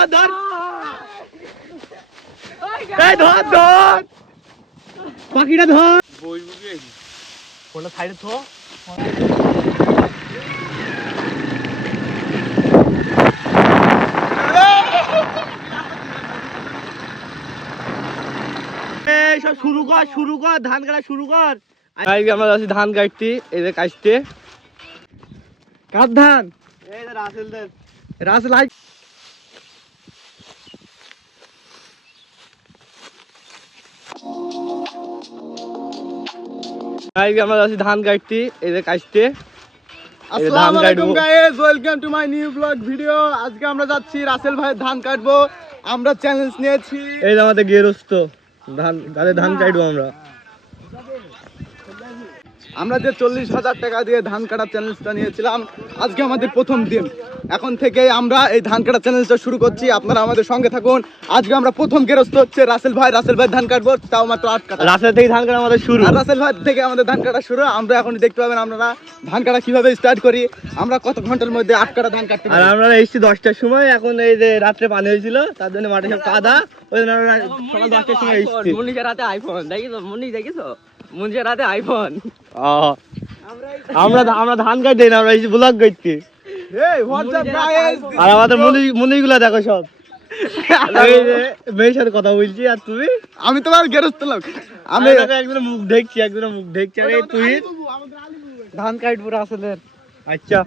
ধর ধর এই ধর ধর পাখিটা ধর ফোনটা সাইডে থো। এই সব শুরু কর ধান কাটা শুরু কর। আমরা যাচ্ছি ধান কাটতে, এই যে কাটতে। কার ধান? এই যে রাসেলদের। রাসেল আই আমরা যাচ্ছি ধান কাটতে, এই যে কাটতে। আসসালামু আলাইকুম guys, welcome to my new blog video. আজকে আমরা যাচ্ছি রাসেল ভাইয়ের ধান কাটবো। আমরা চ্যালেঞ্জ নিয়েছি, এই যে আমাদের গেরস্ত ধান কাটবো আমরা যে 40,000 টাকা দিয়ে ধান কাটা চ্যালেঞ্জটা নিয়েছিলাম, আজকে আমাদের প্রথম দিন। এখন থেকে আমরা এই ধান কাটা চ্যালেঞ্জটা শুরু করছি, আপনারা আমাদের সঙ্গে থাকুন। আজকে আমরা প্রথম গেরস্ত হচ্ছে রাসেল ভাই ধান কাটবো, তাও মাত্র 8 কাটা। রাসেল থেকে ধান কাটা আমাদের শুরু, রাসেল ভাই থেকে আমাদের ধান কাটা শুরু। আমরা এখন দেখতে পাবেন আপনারা ধান কাটা কিভাবে স্টার্ট করি, আমরা কত ঘন্টার মধ্যে 8 কাটা ধান কাটতে পারি। আর আমরা এসেছি 10টার সময়, এখন এই যে রাত্রে পানি হয়েছিল তার জন্য মাঠে সব কাদা। ওই জন্য সকাল 10টার সময় এসেছি। মুনিশের রাতে আইফোন দেখিছো? দেখিছো মুনিশের রাতে আইফোন। আমরা ধান কাটতে না, আমরা ব্লগ করতে। আর আমাদের মুনিগুলা দেখো সব। মেয়ের সাথে কথা বলছি। আর তুমি? আমি তোমার গেরস্ত লোক। আমি একজনের মুখ দেখছি, আরে তুই ধান কাটবো রাসেলের। আচ্ছা।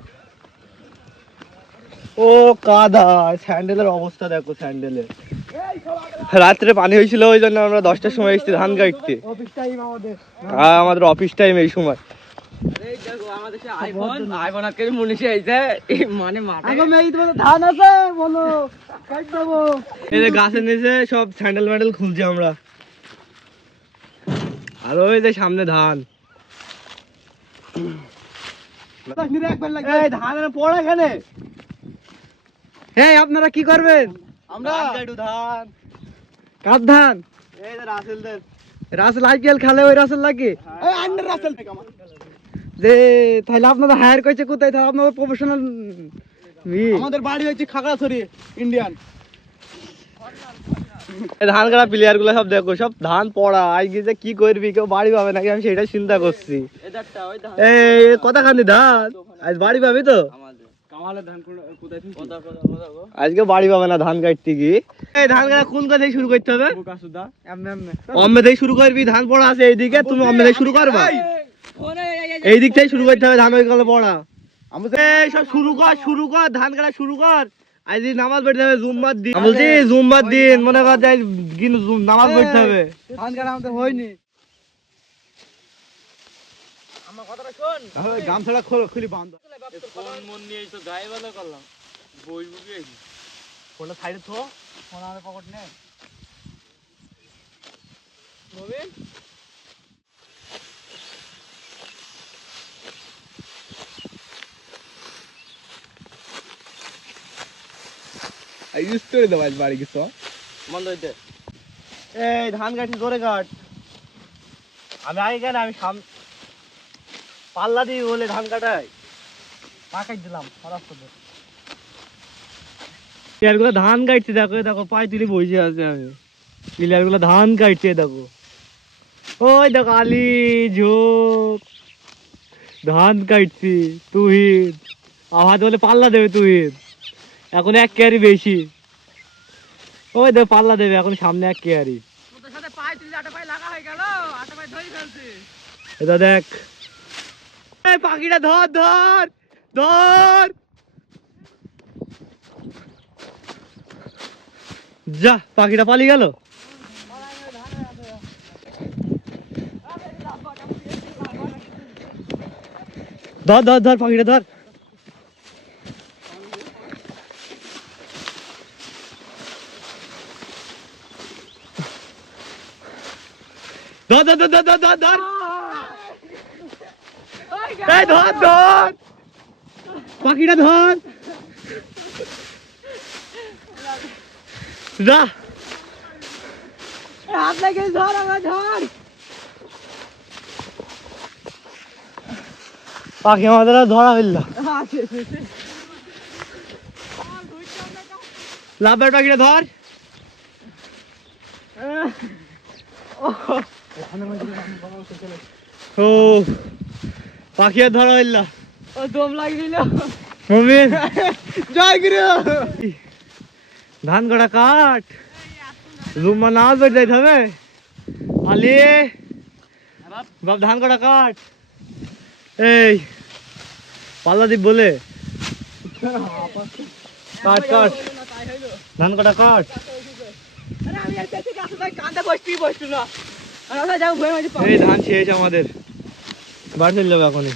ও কাদা, স্যান্ডেলের অবস্থা দেখো, স্যান্ডেলের। রাত্রে পানি হয়েছিল, ওই জন্য আমরা 10টার সময় এসেছি ধান কাটতে। আমাদের অফিস টাইম এই সময়। গাছের নিচে সব স্যান্ডেল ম্যান্ডেল খুলছি আমরা। আর ওই যে সামনে ধান। ধানের পড়া এখানে। হ্যাঁ, আপনারা কি করবেন? আমরা ধান। কার ধান? এই যে রাসেলদের। রাসেল আইপিএল খেলে, ওই রাসেল লাগে। এই আন্ডার রাসেল থেকে আমার। যে তাহলে আপনারা হায়ার করেছে কোথায়? তাহলে আপনাদের প্রফেশনাল। আমাদের বাড়ি হচ্ছে খাগড়াছড়ি, ইন্ডিয়ান। ধান কাটা প্লেয়ার গুলো সব দেখো, সব ধান পড়া। আজকে যে কি করবি, কেউ বাড়ি পাবে নাকি, আমি সেটা চিন্তা করছি। এই কতখানি ধান আজ বাড়ি পাবি তো? আজকে বাড়ি পাবে না ধান কাটতে গিয়ে। এই ধান কাটা কোন কথা থেকে শুরু করতে হবে? অম্মে থেকে শুরু করবি, ধান পড়া আছে এইদিকে, তুমি অম্মে থেকে শুরু করবা। এই দিক থেকে শুরু করতে হবে ধান পড়া। এই সব শুরু কর ধান কাটা শুরু কর। আজ নামাজ পড়তে হবে, জুম্মার দিন। আমি বলছি জুম্মার দিন, মনে কর যাই নামাজ পড়তে হবে। ধান কাটা আমাদের হয়নি। আমার কথাটা শোন, তাহলে গামছাটা খুলি বাঁধ। ফোন মন নিয়ে তো গায়ে ভালো করলাম, বই বুকে ফোনটা সাইডে থো। ফোন আমার পকেট নে নবীন। ইউজ করে দেবো আজ বাড়ি কিছু বন্ধ হইতে। এই ধান কাটছি, জোরে কাট। আমি আগে কেন, আমি পাল্লা দিয়ে বলে ধান কাটাই পাকাই দিলাম। প্লেয়ার গুলো ধান কাটছে, দেখো দেখো পায়ে তুলে বসে আছে। আমি প্লেয়ার গুলো ধান কাটছে, দেখো ওই দেখো আলি ঝোপ ধান কাটছি। তুহিন আওয়াজ বলে পাল্লা দেবে, তুহিন এখন 1 কেয়ারি বেশি। ওই দেখো পাল্লা দেবে এখন, সামনে 1 কেয়ারি। এটা দেখ, পাখিটা ধর ধর ধর। যা, পাখিটা পালিয়ে গেল। ধর ধর ধর পাখিটা ধর। ধর ধর ধর ধর ধর ধর। এই ধর ধর পাখিটা ধর। যা, হাত লাগে ধর, আমার ধর। পাখি আমাদের ধরা ফেলল। লাভের পাখিটা ধর। ও পাখি আর ধরা হইল না। ও দম লাগিল মমিন জয় গুরু। ধান কাটা কাট, রুমা না বের যাইতে হবে। আলি বাপ ধান কাটা কাট। এই পাল্লা দিব বলে কাট কাট ধান কাটা কাট। এই ধান শেষ আমাদের, বাড়ি চলে যাবে এখনই।